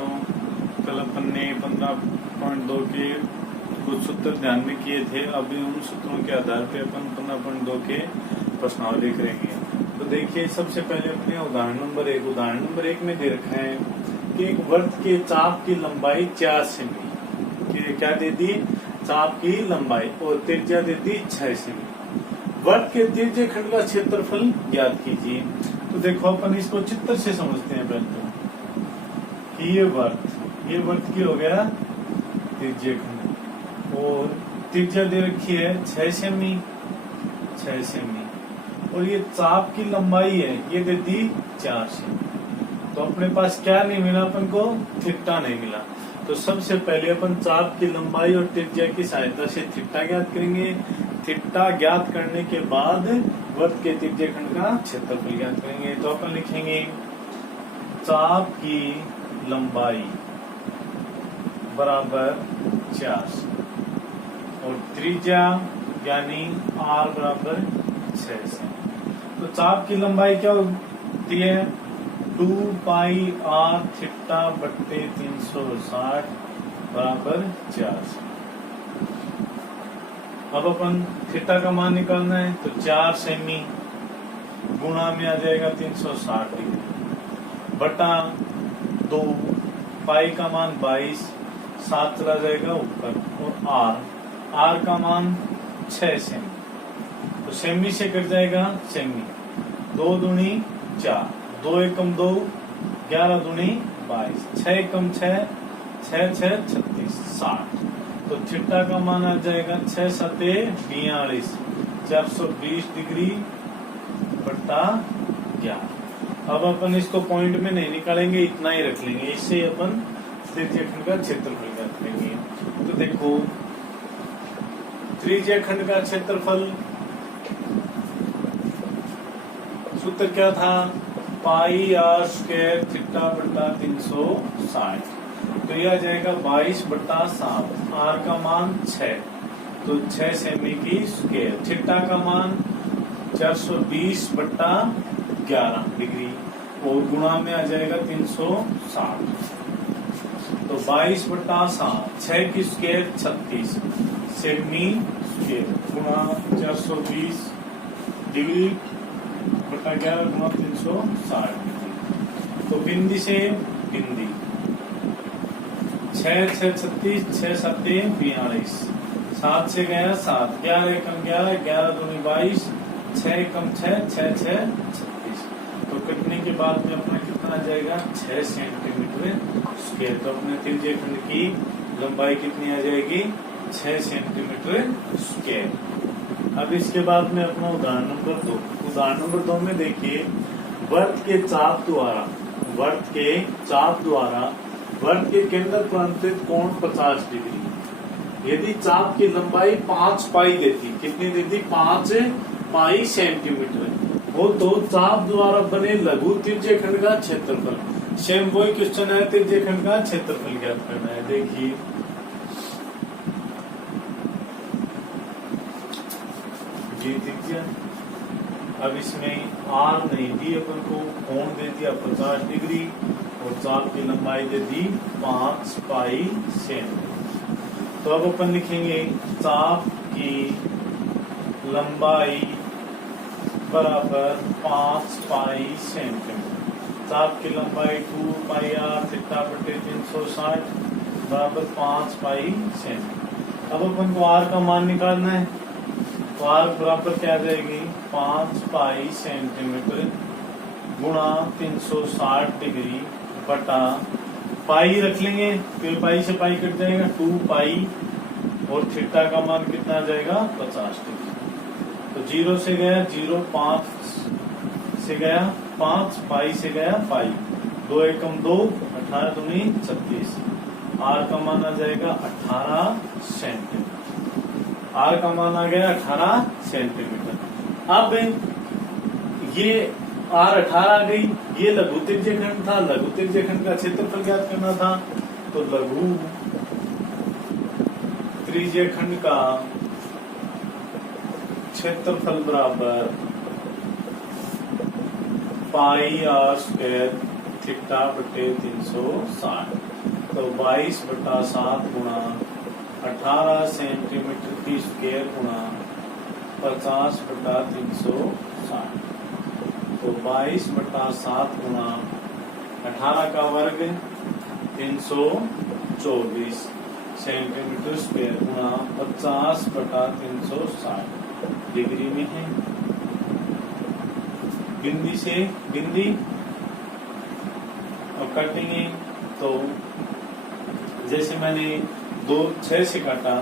दोस्तों, कल अपन ने 15.2 के कुछ सूत्र ध्यान में किए थे। अभी उन सूत्रों के आधार पे अपन 15.2 के प्रश्नावली करेंगे। तो देखिए, सबसे पहले अपने उदाहरण नंबर एक में दे रखा है कि एक वृत्त के चाप की लंबाई 4 सेमी, क्या दे दी, चाप की लंबाई, और त्रिज्या दे दी 6 सेमी। वृत्त के तिर्यक खंड का क्षेत्रफल ज्ञात कीजिए। तो देखो, अपन इसको चित्र से समझते हैं पहले तो, कि ये वृत्त की हो गया तिर्यक खंड, और त्रिज्या दे रखी है 6 सेमी, और ये चाप की लंबाई है, ये दे दी 4 सेमी। तो अपने पास क्या नहीं मिला, अपन को थीटा नहीं मिला। तो सबसे पहले अपन चाप की लंबाई और त्रिज्या की सहायता से थीटा ज्ञात करेंगे। थीटा ज्ञात करने के बाद वृत्त के तिर्यक खंड का क्षेत्रफल ज्ञात करेंगे। तो अपन लिखेंगे चाप की लंबाई बराबर 4 और त्रिज्या यानी r बराबर 6 से। तो चाप की लंबाई क्या होती है, 2 पाई r थीटा बट्टे 360 बराबर 4। अब अपन थीटा का मान निकालना है, तो 4 सेमी गुणा में आ जाएगा 360 डिग्री बटा 2 पाई का मान 22, 7 चला जाएगा ऊपर, और r का मान 6 सेमी। तो सेमी से कट जाएगा सेमी, 2 दूनी 4, 2 एकम 2, 11 दूनी 22, 6 एकम 6, 6 6 36, 60। तो थीटा का मान आ जाएगा 6 सते 42, 420 डिग्री बटा 11। अब अपन इसको पॉइंट में नहीं निकालेंगे, इतना ही रख लेंगे। इससे अपन त्रिज्यक खंड का क्षेत्रफल ज्ञात करेंगे। तो देखो, त्रिज्यक खंड का क्षेत्रफल सूत्र क्या था, पाई r स्क्वायर थीटा बटा 360। तो यह आ जाएगा 22 बटा 7, r का मान 6, तो 6 सेमी की स्क्वायर, थीटा का मान 420 बटा 11 डिग्री, और गुणा में आ जाएगा 360। तो 22 बटा 7, 6 की स्क्वायर 36 सेमी स्क्वायर गुणा 420 डिग्री बटा 11 गुणा 360 डिग्री। तो बिंदी से बिंदी 6 6 36, 6 सत्ते 42, 7 से गया 7, 11 एकम 11, 11 दूनी 22, 6 एकम 6, 6 6 36। तो कटने के बाद में अपना कितना आ जाएगा, 6 सेंटीमीटर स्क्वायर। तो अपने त्रिज्यक खंड की लंबाई कितनी आ जाएगी, 6 सेंटीमीटर स्क्वायर। अब इसके बाद में अपना उदाहरण नंबर 2 में देखिए, वृत्त के चाप द्वारा वृत्त के केंद्र पर अंतरित कोण 50 डिग्री। यदि चाप की लंबाई 5 पाई देती, कितनी देती, 5 पाई सेंटीमीटर हो, तो चाप द्वारा बने लघु त्रिज्यक खंड का क्षेत्रफल। सेम वही क्वेश्चन है, त्रिज्यक खंड का क्षेत्रफल ज्ञात करना है। देखिए, ये त्रिज्या, अब इसमें r नहीं दी अपन को, कोण दे दिया 50 डिग्री, और चाप की लंबाई दे दी 5 पाई सेंटीमीटर। तो अब अपन लिखेंगे चाप की लंबाई बराबर 5 पाई सेंटीमीटर। चाप की लंबाई 2 पाई r थीटा बटे 360 बराबर 5 पाई सेंटीमीटर। अब अपन को r का मान निकालना है, तो r बराबर क्या आ जाएगी, 5 पाई सेंटीमीटर गुणा 360 डिग्री बटा पाई रख लेंगे, फिर पाई से पाई कट जाएगा, 2 पाई, और थीटा का मान कितना आ जाएगा, 50 डिग्री। तो 0 से गया 0, 5 से गया 5, पाई से गया पाई, 2 एकम 2, 18 दूनी 36, r का मान आ जाएगा 18 सेंटीमीटर। r का मान आ गया 18 सेंटीमीटर। अब ये r 18 आ गई, ये लघु त्रिज्यक खंड था, लघु त्रिज्यक खंड का क्षेत्रफल ज्ञात करना था। तो लघु त्रिज्यक खंड का क्षेत्रफल बराबर पाई r स्क्वायर थीटा बटे 360। तो 22/7 गुणा 18 सेंटीमीटर की स्क्वायर गुणा 50/360। तो 22/7 गुणा 18 का वर्ग 324 सेंटीमीटर स्क्वायर गुणा 50/360 डिग्री में है। बिंदी से बिंदी और काटेंगे तो जैसे मैंने 6 से काटा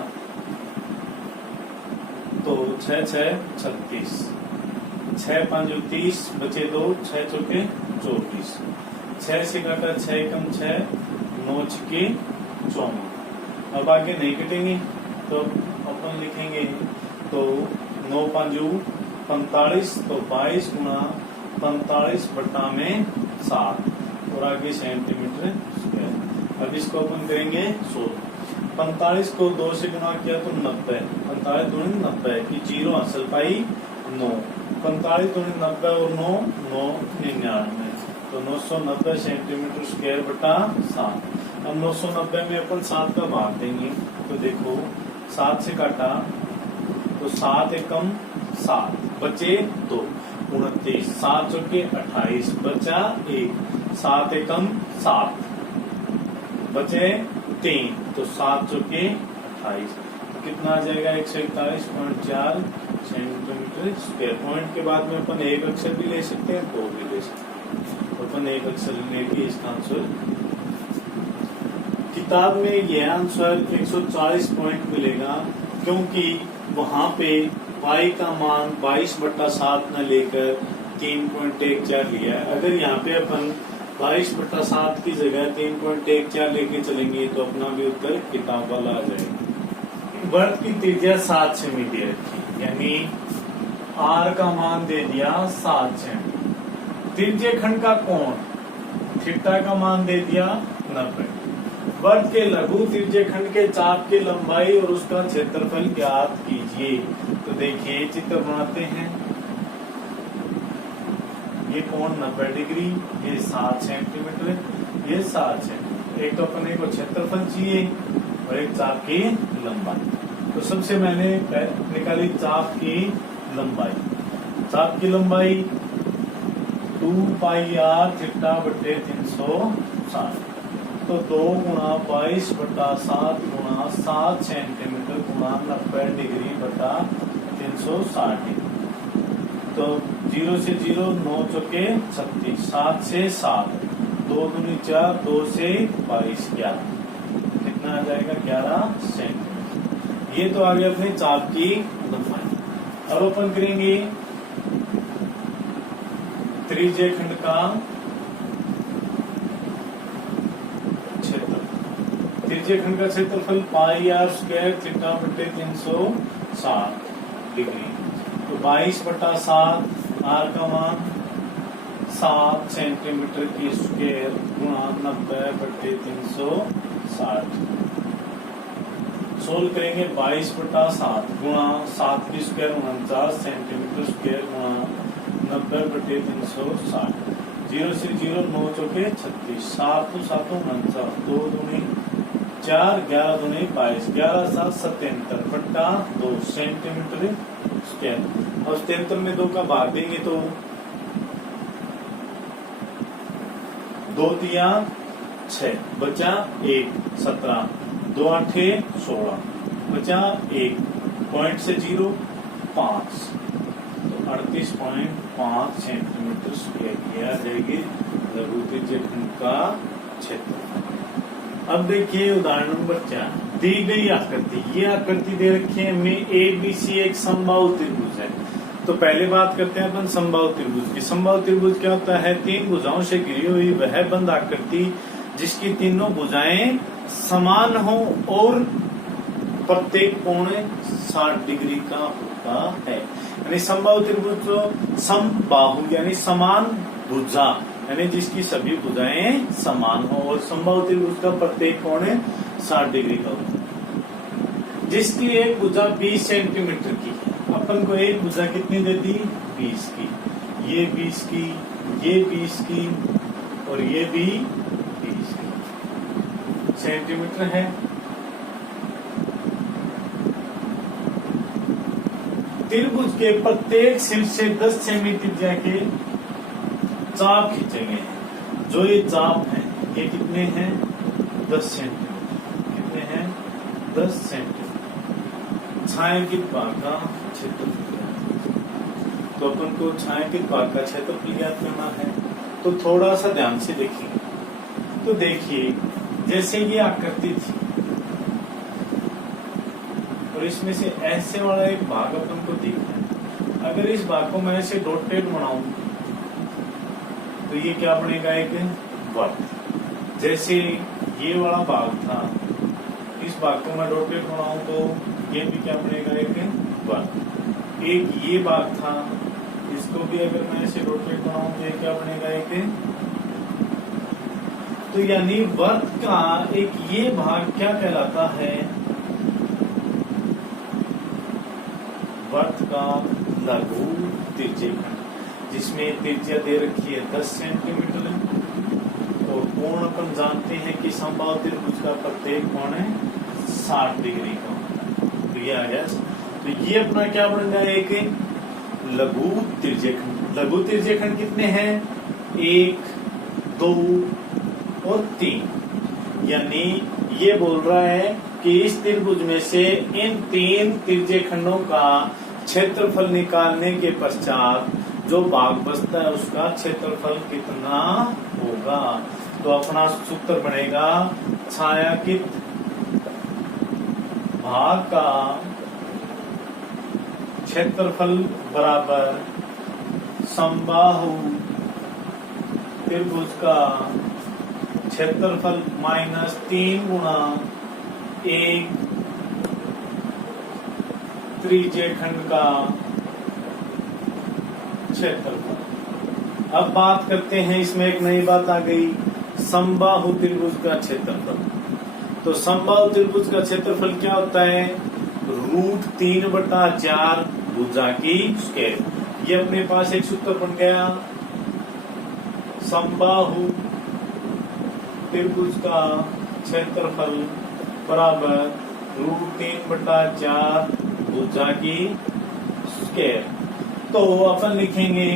तो 6 6 36, 6 5 30 बचे 2, 6 चौके 24, 6 से काटा 6 कम 6, 9 छके 54। अब आगे नहीं कटेंगे तो अपन लिखेंगे तो 9 5 45, तो 22 गुणा 45/7 और आगे सेंटीमीटर स्क्वायर। अब इसको अपन करेंगे 100। 45 को 2 से गुणा किया तो 90, 45 दूनी 90 की 0 हासिल पाई 9, 45 दूनी 90 और 9 9 99, तो 990 सेंटीमीटर स्क्वायर बटा 7। अब 990 में अपन 7 का भाग देंगे तो देखो 7 से काटा तो 7 एकम 7 बचे 2, 29, 7 चौके 28 बचा 1, 7 एकम 7 बचे 3, तो 7 चौके 28, तो कितना आ जाएगा 141.4 सेंटीमीटर स्क्वायर। पॉइंट के बाद में अपन एक अक्षर भी ले सकते हैं, 2 भी ले सकते हैं, तो अपन एक अक्षर लेके इसका आंसर। किताब में यह आंसर 140 पॉइंट मिलेगा क्योंकि वहां पे पाई का मान 22/7 न लेकर 3.14 लिया है। अगर यहाँ पे अपन 22/7 की जगह 3.14 लेके चलेंगे तो अपना भी उत्तर किताब वाला आ जाएगा। वृत्त की त्रिज्या 7 सेमी दे रखी, यानी आर का मान दे दिया 7 सेमी। त्रिज्य खंड का कोण थीटा का मान दे दिया 90। वृत्त के लघु त्रिज्य खंड के चाप की लंबाई और उसका क्षेत्रफल ज्ञात कीजिए। तो देखिए चित्र बनाते हैं। ये कोण 90 डिग्री, ये 7 सेंटीमीटर, ये 7 सेंटीमीटर। एक तो अपने को क्षेत्रफल चाहिए और एक चाप की लंबाई। तो सबसे मैंने निकाली चाप की लंबाई। चाप की लंबाई 2πr थीटा बटे 360, तो 2 गुणा 22/7 गुणा 7 सेंटीमीटर गुणा 90 डिग्री बटा 360 डिग्री। तो 0 से 0 9 चौके 36, 7 से 7, 2 दूनी 4, 2 से 22 11, कितना आ जाएगा 11 सेंटीमीटर। ये तो आ गया अपने चाप की लंबाई। अब अपन करेंगे त्रिज्य खंड का त्रिज्य खंड का क्षेत्रफल πr² थीटा बटे 360 डिग्री। तो 22/7 आर का मान 7 सेंटीमीटर की स्क्वायर गुणा 90/360। सोल्व करेंगे 22/7 गुणा 7 की स्क्वायर 49 सेंटीमीटर स्क्वायर गुणा 90/360। 0 से 0 9 चौके 36, 7 7 49, 2 दूनी 4, 11 दूनी 22, 11 7 77 बट्टा 2 सेंटीमीटर स्क्वायर। और 77 में 2 का भाग देंगे तो 2 तिया 6 बचा 1 17, 2 8 16 बचा 1, पॉइंट से 0 5, तो 38.5 सेंटीमीटर स्क्वायर की आ जाएगी लघु त्रिज्य खंड का क्षेत्रफल। अब देखिए उदाहरण नंबर 4, दी गई आकृति। ये आकृति दे रखी है हमें ABC एक समबाहु त्रिभुज है। तो पहले बात करते हैं अपन समबाहु त्रिभुज की। समबाहु त्रिभुज क्या होता है? 3 भुजाओं से घिरी हुई वह बंद आकृति जिसकी तीनों भुजाएं समान हो और प्रत्येक कोण 60 डिग्री का होता है। यानी समबाहु त्रिभुज जो समबाहु यानी समान भुजा, यानी जिसकी सभी भुजाएं समान हो और समबाहु त्रिभुज का प्रत्येक कोण 60 डिग्री का होता है। जिसकी एक भुजा 20 सेंटीमीटर की है। अपन को एक भुजा कितनी दे दी? 20 की। ये 20 की, ये 20 की और ये भी 20 की। सेंटीमीटर है। त्रिभुज के प्रत्येक शीर्ष से 10 सेमी त्रिज्या के चाप खींचे गए हैं। जो ये चाप है ये कितने हैं? 10 सेंटीमीटर। कितने हैं? 10 सेंटीमीटर। छायांकित भाग का क्षेत्रफल, तो अपन को छायांकित भाग का क्षेत्रफल ज्ञात करना है। तो थोड़ा सा ध्यान से देखिए। तो देखिए जैसे ये आकृति थी और इसमें से ऐसे वाला एक भाग अपन को दिख रहा है। अगर इस भाग को मैं ऐसे डॉटेड बनाऊं तो ये क्या बनेगा? एक वर्ग। जैसे ये वाला भाग था, इस भाग को मैं डॉटेड बनाऊं तो ये भी क्या बनेगा? एक वर्ग। एक ये भाग था, इसको भी अगर मैं ऐसे डॉटेड बनाऊं तो ये क्या बनेगा? एक। तो यानी वर्ग का एक ये भाग क्या कहलाता है? वर्ग का लघु त्रिज्यखंड, जिसमें त्रिज्या दे रखी है 10 सेंटीमीटर। तो कोण अपन जानते हैं कि समबाहु त्रिभुज का प्रत्येक कोण है 60 डिग्री का। तो ये आ गया। तो ये अपना क्या बन गया? एक लघु त्रिज्यखंड। लघु त्रिज्यखंड कितने हैं? 1, 2 और 3। यानी ये बोल रहा है कि इस त्रिभुज में से इन 3 त्रिज्यखंडों का क्षेत्रफल निकालने के पश्चात जो भाग बचता है उसका क्षेत्रफल कितना होगा? तो अपना सूत्र बनेगा छायांकित भाग का क्षेत्रफल बराबर समबाहु त्रिभुज का क्षेत्रफल माइनस 3 गुणा 1 त्रिज्यखंड का क्षेत्रफल। अब बात करते हैं, इसमें एक नई बात आ गई, समबाहु त्रिभुज का क्षेत्रफल। तो समबाहु त्रिभुज का क्षेत्रफल क्या होता है? √3/4 भुजा की स्क्वायर। ये अपने पास एक सूत्र बन गया। समबाहु त्रिभुज का क्षेत्रफल बराबर √3/4 भुजा की स्क्वायर। तो अपन लिखेंगे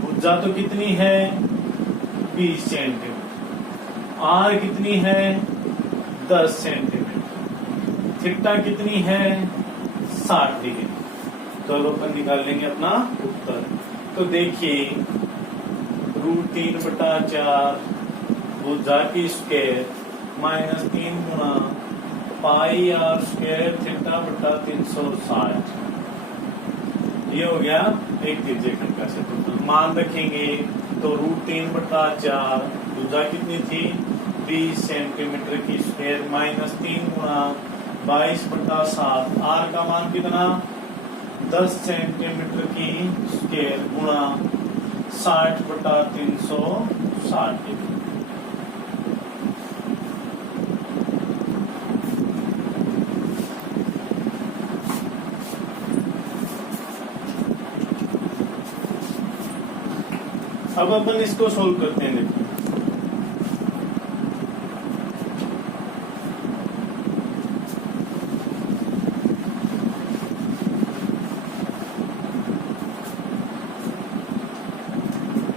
भुजा तो कितनी है? 20 सेंटीमीटर। आर कितनी है? 10 सेंटीमीटर। थीटा कितनी है? 60 डिग्री। तो अब अपन निकाल लेंगे अपना उत्तर। तो देखिए √3/4 भुजा की स्क्वायर माइनस 3 गुणा पाई आर स्क्वायर थीटा बटा 360। ये हो गया एक त्रिज्यखंड का क्षेत्रफल। मान रखेंगे तो √3/4 भुजा कितनी थी? 20 सेंटीमीटर की स्क्वायर माइनस 3 गुणा 22/7। आर का मान कितना? 10 सेंटीमीटर की स्क्वायर गुणा 60/360। अब अपन इसको सोल्व करते हैं। देखो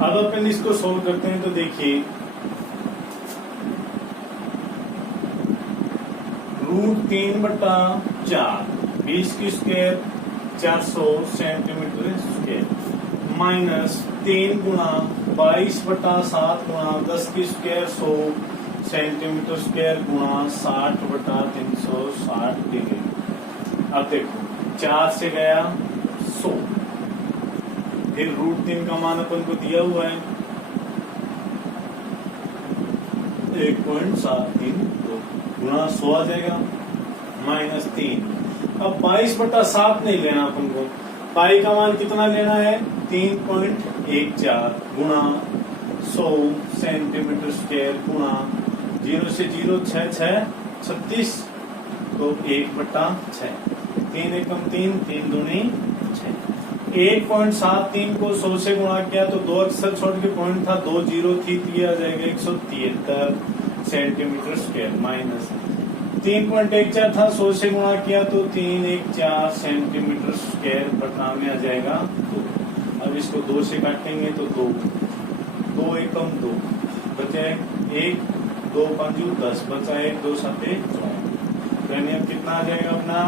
अब अपन इसको सोल्व करते हैं। तो देखिए √3/4 20 की स्क्वायर 400 सेंटीमीटर स्क्वायर माइनस 3 गुणा 22/7 गुणा 10 की स्क्वायर 100 सेंटीमीटर स्क्वायर गुणा 60/360 डिग्री। अब देखो 4 से गया 100, फिर √3 का मान अपन को दिया हुआ है 1.732 गुणा 100 आ जाएगा माइनस 3। अब 22/7 नहीं लेना अपन को, पाई का मान कितना लेना है? 3.14 गुणा 100 सेंटीमीटर स्क्वायर गुणा 0 से 0 6 6 36 तो 1/6। 3 एकम 3 3 दूनी 6। 1.73 को 100 से गुणा किया तो 2 अक्षर छोड़ के पॉइंट था, 2 जीरो थी, तो ये आ जाएगा 173 सेंटीमीटर स्क्वायर माइनस 3.14 था, 100 से गुणा किया तो 314 सेंटीमीटर स्क्वायर बटा में आ जाएगा 2। अब इसको 2 से काटेंगे तो 2 2 एकम 2 बचे 1 2 पंजू 10 बचा 1 2 7 14। अब कितना आ जाएगा अपना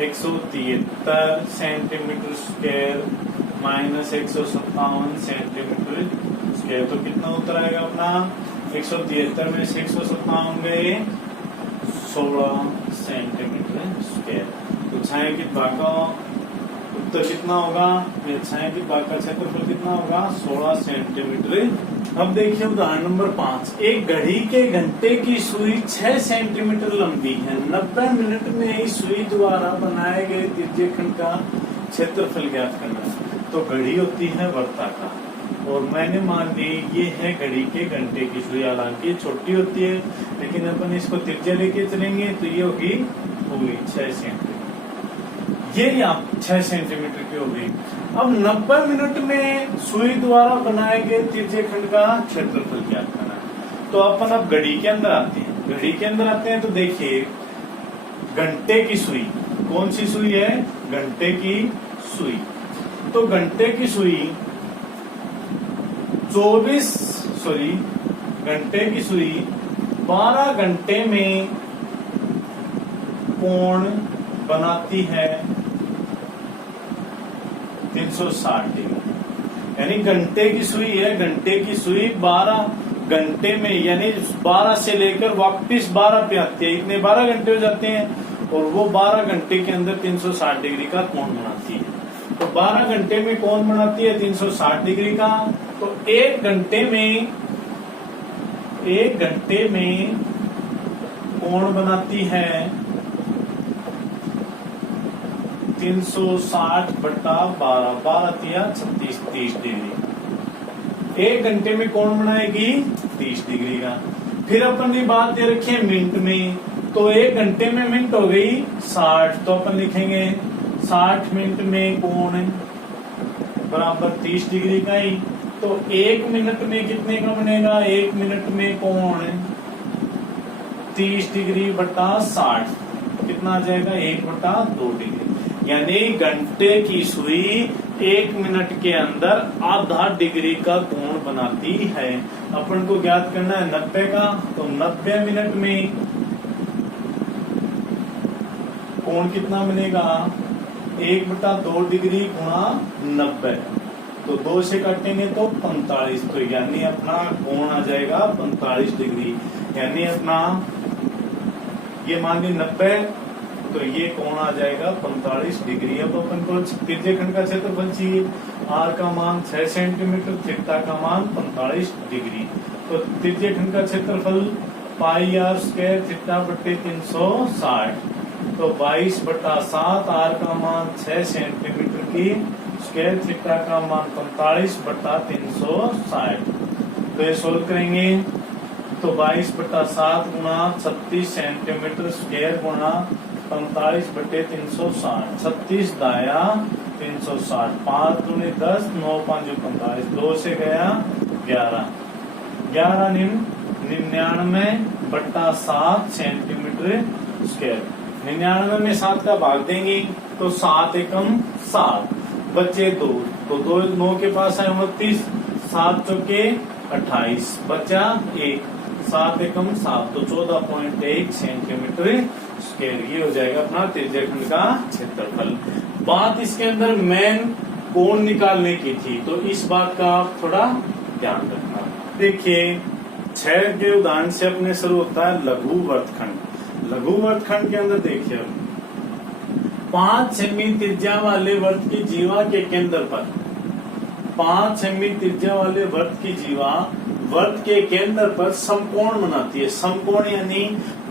173 centimetre square minus 157 centimetre square. तो कितना उत्तर आएगा अपना 173 में से 157 गए 16 सेंटीमीटर स्क्वायर। तो छायांकित भाग का उत्तर कितना होगा, छायांकित भाग का क्षेत्रफल कितना होगा 16 सेंटीमीटर। अब देखिए उदाहरण नंबर 5। एक घड़ी के घंटे की सुई 6 सेंटीमीटर लंबी है। 90 मिनट में इस सुई द्वारा बनाए गए त्रिज्यखंड का क्षेत्रफल ज्ञात करना है। तो घड़ी होती है वर्ताकार और मैंने मान ली ये है घड़ी के घंटे की सुई, हालांकि छोटी होती है लेकिन अपन इसको त्रिज्या लेके चलेंगे तो ये होगी पूरी 6 सेंटीमीटर। ये 6 सेंटीमीटर की होगी। अब 90 मिनट में सुई द्वारा बनाए गए त्रिज्यखंड का क्षेत्रफल ज्ञात करना है। तो अपन अब घड़ी के अंदर आते हैं। घड़ी के अंदर आते हैं तो देखिए घंटे की सुई, कौन सी सुई है, घंटे की सुई। तो घंटे की सुई 12 घंटे में कोण बनाती है 360 डिग्री। यानी घंटे की सुई है, घंटे की सुई 12 घंटे में यानी 12 से लेकर वापस 12 पे आती है, इतने 12 घंटे हो जाते हैं और वो 12 घंटे के अंदर 360 डिग्री का कोण बनाती है। तो 12 घंटे में कोण बनाती है 360 डिग्री का। तो एक घंटे में कोण बनाती है 360 बटा 12 12 तिया 36 30 डिग्री। एक घंटे में कोण बनाएगी 30 डिग्री का। फिर अपन ने बात दे रखी है मिनट में, तो एक घंटे में मिनट हो गई 60। तो अपन लिखेंगे 60 मिनट में कोण बराबर 30 डिग्री का ही। तो 1 मिनट में कितने का बनेगा, 1 मिनट में कोण 30 डिग्री बटा 60 कितना आ जाएगा 1 बटा 2 डिग्री। यानी घंटे की सुई 1 मिनट के अंदर आधा डिग्री का कोण बनाती है। अपन को ज्ञात करना है 90 का। तो 90 मिनट में कोण कितना बनेगा 1 बटा 2 डिग्री गुणा 90। तो 2 से काटेंगे तो 45। तो यानी अपना कोण आ जाएगा 45 डिग्री। यानी अपना ये मान ली 90 तो ये कोण आ जाएगा 45 डिग्री। अब अपन को त्रिज्यखंड का क्षेत्रफल चाहिए। आर का मान 6 सेंटीमीटर, थीटा का मान 45 डिग्री। तो त्रिज्यखंड का क्षेत्रफल पाई आर स्क्वायर थीटा बटे 360। तो 22 बटा 7 आर का मान 6 सेंटीमीटर की स्क्वायर थीटा का मान 45 बटा 360। तो ये सोल्व करेंगे तो 22 बटा 7 गुणा 36 सेंटीमीटर स्क्वायर गुणा 45 बटे 360। 36 दाया 360, 5 दूनी 10, 9 5 45, 2 से गया 11, 11 99 बटा 7 सेंटीमीटर स्क्वायर। 99 में 7 का भाग देंगे तो 7 एकम 7 बचे 2। तो 2 9 के पास है 29, 7 चौके 28 बचा 1, 7 एकम 7 तो 14.1 सेंटीमीटर स्क्वायर। ये हो जाएगा अपना त्रिज्यखंड का क्षेत्रफल। बात इसके अंदर मेन कोण निकालने की थी, तो इस बात का आप थोड़ा ध्यान रखना। देखिए 6 के उदाहरण से अपने शुरू होता है लघु वर्तखंड। लघु वर्तखंड के अंदर देखिए 5 सेमी त्रिज्या वाले वर्त की जीवा के केंद्र पर 5 सेमी त्रिज्या वाले वर्त की जीवा वर्त के केंद्र पर समकोण बनाती है। समकोण यानी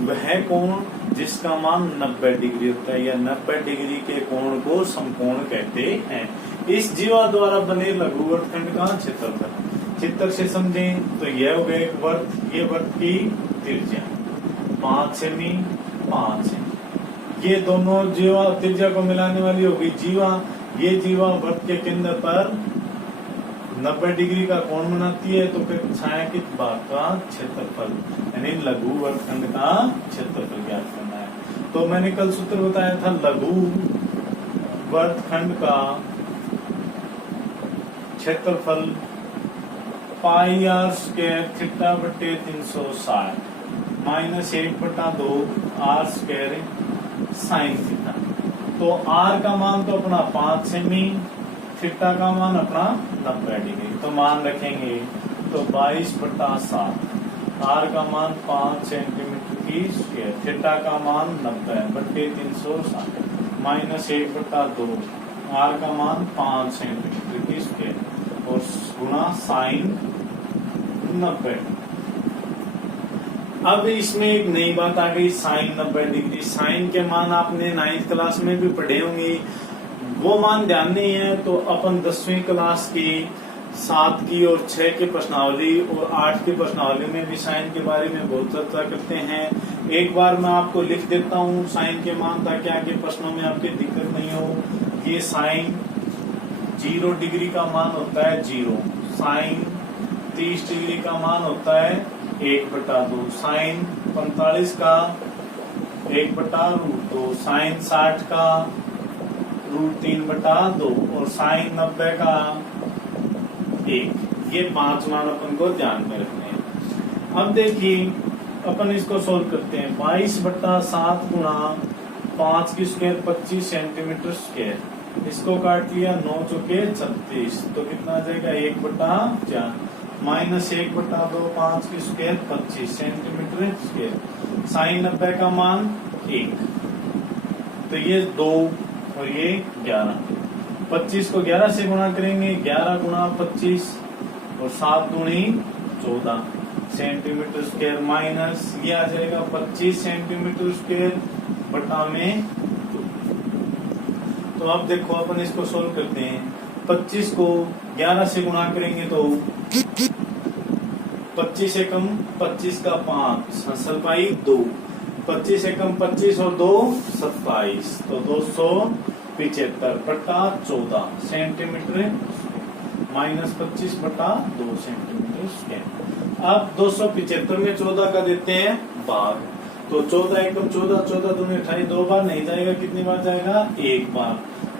वह कोण जिसका मान 90 डिग्री होता है या 90 डिग्री के कोण को समकोण कहते हैं। इस जीवा द्वारा बने लघु वर्तखंड का क्षेत्रफल चित्र से समझें तो यह हो गया एक वर्त, ये वर्त की त्रिज्या 5 सेमी 5 सेमी। ये दोनों जीवा त्रिज्या को मिलाने वाली होगी जीवा। ये जीवा वर्त के केंद्र पर 90 डिग्री का कोण बनाती है, तो फिर छायांकित भाग का क्षेत्रफल यानी लघु वर्गखंड का क्षेत्रफल ज्ञात करना है। तो मैंने कल सूत्र बताया था लघु वर्गखंड का क्षेत्रफल पाई आर स्क्वायर थीटा बटे 360 minus 1/2 r square sine theta. तो आर का मान तो अपना 5 सेमी, थीटा का मान अपना 90 डिग्री। तो मान रखेंगे तो 22/7, आर का मान 5 सेंटीमीटर की स्क्वायर, थीटा का मान 90 बटे 360 माइनस 1/2, आर का मान 5 सेंटीमीटर की स्क्वायर और गुणा साइन 90। अब इसमें एक नई बात आ गई, साइन 90 डिग्री। साइन के मान आपने 9th क्लास में भी पढ़े होंगे, वो मान ध्यान नहीं है तो अपन 10वीं क्लास की 7 की और 6 की प्रश्नावली और 8 की प्रश्नावली में भी साइन के बारे में बहुत चर्चा करते हैं। एक बार मैं आपको लिख देता हूँ साइन के मान, ताकि आगे प्रश्नों में आपकी दिक्कत नहीं हो। ये साइन 0 डिग्री का मान होता है 0, साइन 30 डिग्री का मान होता है 1/2, साइन 45 का 1/√2, साइन 60 का √3/2 और साइन 90 का 1। ये 5 मान अपन को ध्यान में रखने हैं। अब देखिए अपन इसको सोल्व करते हैं। 22/7 गुणा 5 की स्क्वायर 25 सेंटीमीटर स्क्वायर, इसको काट लिया 9 चौके 36, तो कितना आ जाएगा 1/4 माइनस 1/2 5 की स्क्वायर 25 सेंटीमीटर स्क्वायर, साइन 90 का मान 1, तो ये 2 और ये 11। 25 को 11 से गुणा करेंगे, 11 गुणा 25 और 7 दूनी 14 सेंटीमीटर स्क्वायर माइनस ये आ जाएगा 25 सेंटीमीटर स्क्वायर बटा में 2। तो अब देखो अपन इसको सोल्व करते हैं। 25 को 11 से गुणा करेंगे तो 25 से कम 25 का 5 हसल पाई 2, 25 से कम 25 और 2 27, तो 275 बटा 14 सेंटीमीटर माइनस 25/2 सेंटीमीटर स्क्वायर। अब 275 में 14 का देते हैं भाग, तो 14 एकम 14, 14 दूनी 28, 2 बार नहीं जाएगा, कितनी बार जाएगा 1 बार,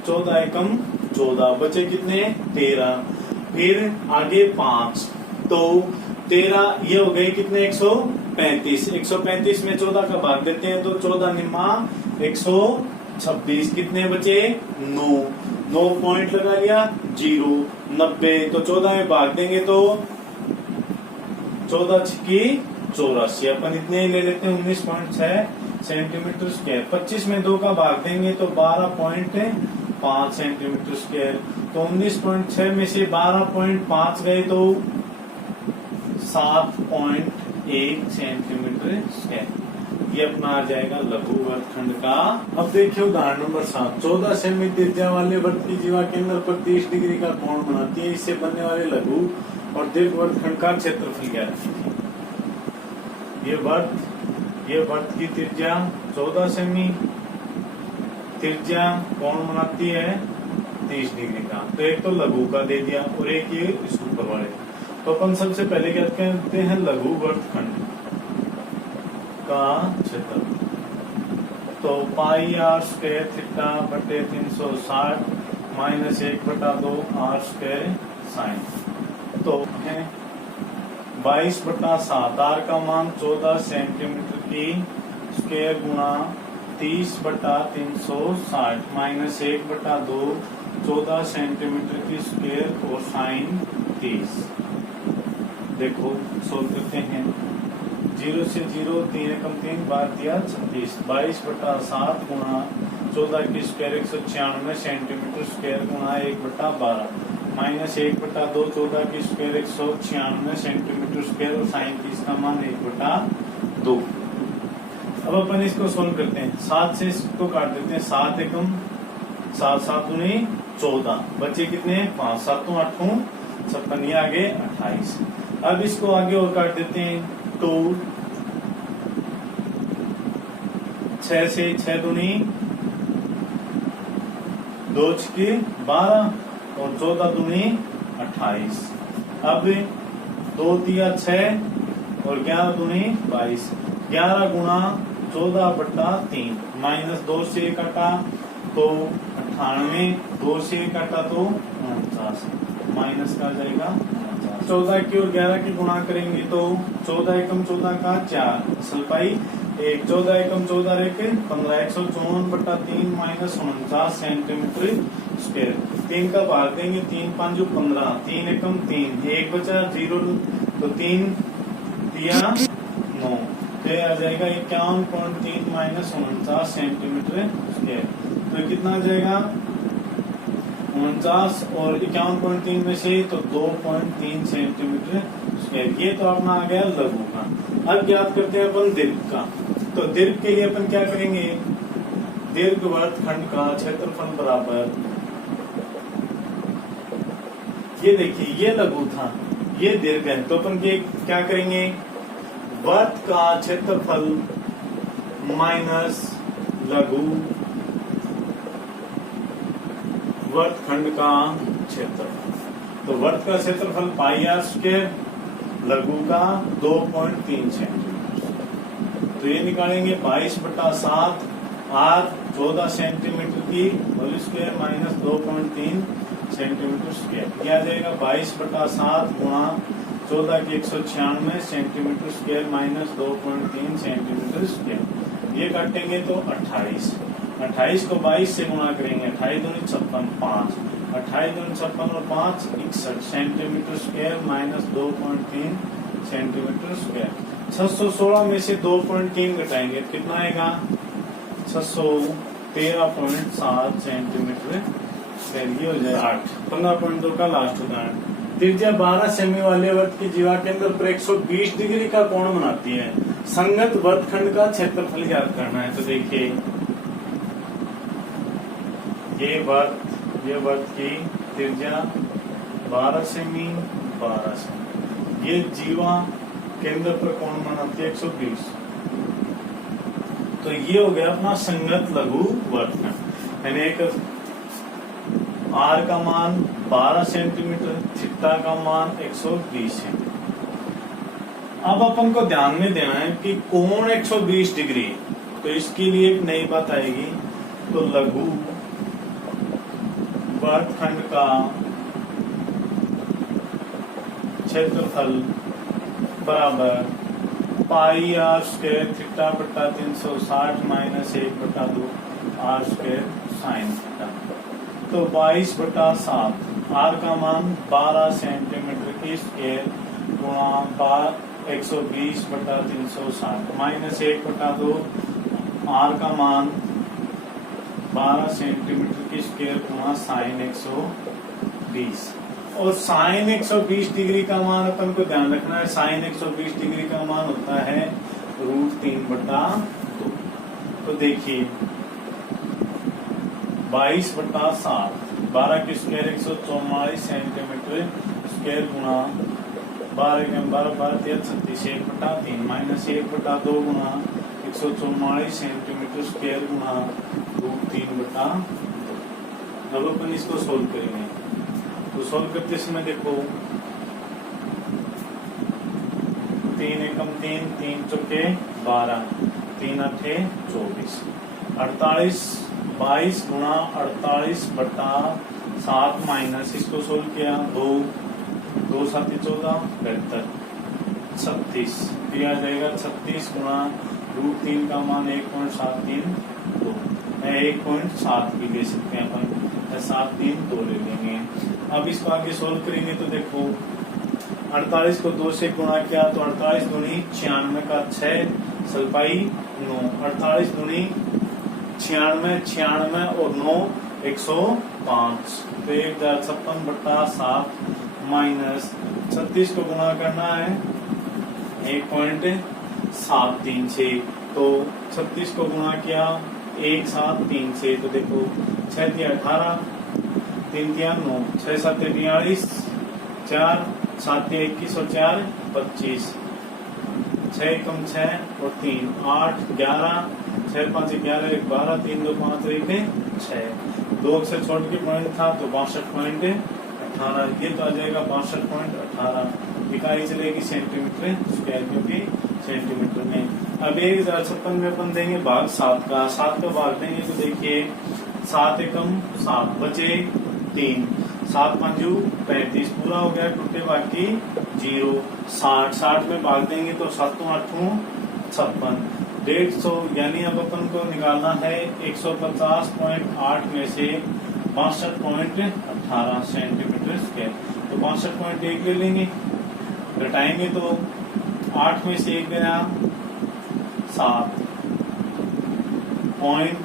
14 एकम 14, बचे कितने 13, फिर आगे 5, तो 13 ये हो गए कितने 135, 135 में 14 का भाग देते हैं तो 14 निम्मा 126, कितने बचे 9, 9 पॉइंट लगा लिया 0, 90, तो 14 में भाग देंगे तो 14 छकी 84, अपन इतने ही ले लेते हैं 19.6 सेंटीमीटर स्क्वायर। 25 में 2 का भाग देंगे तो 12.5 सेंटीमीटर स्क्वायर, तो 19.6 में से 12.5 गए तो 7.1 सेंटीमीटर स्क्वायर। ये अपना आ जाएगा लघु वर्गखंड का। अब देखिए उदाहरण नंबर 7, 14 सेमी त्रिज्या वाले वृत्त की जीवा केंद्र पर 30 डिग्री का कोण बनाती है, इससे बनने वाले लघु और दीर्घ वर्गखंड का क्षेत्रफल क्या है। ये वृत्त की त्रिज्या 14 सेमी, त्रिज्या कोण बनाती है 30 डिग्री का, तो एक तो लघु का दे दिया और एक ये इस ऊपर वाले। तो अपन सबसे पहले क्या कहते हैं लघु वर्गखंड का क्षेत्रफल, तो पाई आर स्क्वायर थीटा बटे 360 माइनस 1/2 आर स्क्वायर साइन, तो है 22/7, आर का मान 14 सेंटीमीटर की स्क्वायर गुणा 30/360 माइनस 1/2 14 सेंटीमीटर की स्क्वायर और साइन 30। देखो सोल्व करते हैं, 0 से 0 3 एकम 3 बार दिया 36, 22/7 गुणा 14 की स्क्वायर 196 सेंटीमीटर स्क्वायर गुणा 1/12 माइनस 1/2 14 की स्क्वायर 196 सेंटीमीटर स्क्वायर और साइन 30 का मान 1/2। अब अपन इसको सोल्व करते हैं, 7 से इसको काट देते हैं, 7 एकम 7, 7 दूनी 14, बचे कितने 5, 7 8 56, ये आगे 28। अब इसको आगे और काट देते हैं, तो 6 से 6 दूनी 2 छकी 12 और 14 दूनी 28। अब 2 तिया 6 और 11 दूनी 22। 11 गुणा 14/3 माइनस 2 से कटा तो 98, 2 से कटा तो 49, माइनस का जाएगा 14 की और 11 की गुणा करेंगे तो 14 एकम 14 का 4 सलपाई 1, 14 एकम 14 रेखे 15, 154/3 माइनस 49 सेंटीमीटर स्क्वायर। 3 का भाग देंगे 3 5 15, 3 एकम 3, 1 बचा 0 तो 3 तिया 9, तो आ जाएगा 51.3 माइनस 49 सेंटीमीटर स्क्वायर। तो कितना आ जाएगा 49 और 51.3 में से तो 2.3 सेंटीमीटर स्क्वायर। ये तो अपना आ गया लघु का। अब ज्ञात करते हैं अपन दीर्घ का। तो दीर्घ के लिए अपन क्या करेंगे, दीर्घ वर्तखंड का क्षेत्रफल बराबर, ये देखिए ये लघु था ये दीर्घ है, तो अपन क्या करेंगे, वर्त का क्षेत्रफल माइनस लघु वर्तखंड का क्षेत्रफल। तो वर्त का क्षेत्रफल पाई आर स्क्वायर, लघु का 2.3 सेंटीमीटर। तो ये निकालेंगे 22/7, आर 14 सेंटीमीटर की whole square minus 2.3 centimetre square. ये आ जाएगा 22/7 गुणा 14 की 196 centimetre square minus 2.3 centimetre square. ये काटेंगे तो 28, 28 को 22 से गुणा करेंगे, 28 दूनी 56, 5, 28 दूनी 56 और 5 61 centimetre square minus 2.3 centimetre square. 616 में से 2.3 घटाएंगे कितना आएगा, 613.7 सेंटीमीटर स्क्वायर। ये हो जाए 8। 15.2 का लास्ट उदाहरण। त्रिज्या 12 सेमी वाले वर्त की जीवा केंद्र पर 120 डिग्री का कोण बनाती है। संगत वर्तखंड का क्षेत्रफल ज्ञात करना है। तो देखिए ये वर्त की त्रिज्या 12 सेमी, 12 सेमी, ये जीवा केंद्र पर कोण बनाती है 120। तो ये हो गया अपना संगत लघु वर्तखंड। यानी एक आर का मान 12 सेंटीमीटर, थीटा का मान 120 है। अब अपन को ध्यान में देना है कि कोण 120 डिग्री, तो इसके लिए एक नई बात आएगी। तो लघु वर्तखंड का क्षेत्रफल बराबर पाई आर स्क्वायर थीटा बटा 360 minus 1/2 r square sine theta. तो 22/7, आर का मान 12 सेंटीमीटर की स्क्वायर गुणा 120/360 माइनस 1/2 आर का मान 12 सेंटीमीटर की स्क्वायर गुणा साइन 120। और साइन 120 डिग्री का मान अपन को ध्यान रखना है, साइन 120 डिग्री का मान होता है √3/2। तो देखिए 22/7, 12 की स्क्वायर 144 सेंटीमीटर स्क्वायर गुणा 12 के 12 36 1/3 माइनस 1/2 गुणा 144 सेंटीमीटर स्क्वायर गुणा √3/2। अब अपन इसको सोल्व करेंगे। तो सोल्व करते समय देखो 3 एकम 3, 3 चौके 12, 3 8 24, 48 22 गुणा 48/7 माइनस इसको सोल्व किया 2 2 7 14 72 36। दिया जाएगा 36 गुणा √3 का मान 1.732, 1.7 भी ले सकते हैं अपन, 732 ले लेंगे। अब इसको आगे सोल्व करेंगे तो देखो 48 को 2 से गुणा किया तो 48 दूनी 96 का 6 सलपाई 9, 48 दूनी 96, 96 और 9 105। तो 1056/7 माइनस 36 को गुणा करना है 1.736 से, तो 36 को गुणा किया 173 से, तो देखो 6 × 18, 3 × 9, 6 7 42, 4 7 21 और 4 25, 6 एकम 6 और 3 8 11, 6 5 11 1 12, 3 2 5 1 6, 2 अक्षर छोड़ के पॉइंट था तो 62.18 18, ये तो आ जाएगा 62.18। इकाई चलेगी सेंटीमीटर स्क्वायर, क्योंकि सेंटीमीटर में। अब 1056 में अपन देंगे भाग 7 का, 7 का भाग देंगे तो देखिए 7 एकम 7 बचे 3, 7 पंजू 35 पूरा हो गया, टूटे बाकी 0। 60 में भाग देंगे तो 7 8 56, 150, यानी अब अपन को निकालना है 150.8 में से 62.18 सेंटीमीटर स्क्वायर। तो 62.1 ले लेंगे, घटाएंगे तो 8 में से 1 गया 7 पॉइंट,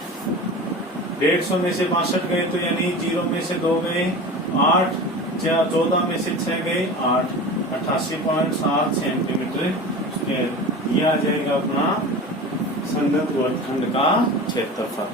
150 में से 62 गए तो यानी 0 में से 2 गए 8, 14 में से 6 गए 8, 88.7 सेंटीमीटर स्क्वायर। यह आ जाएगा अपना संगत वर्गखंड का क्षेत्रफल।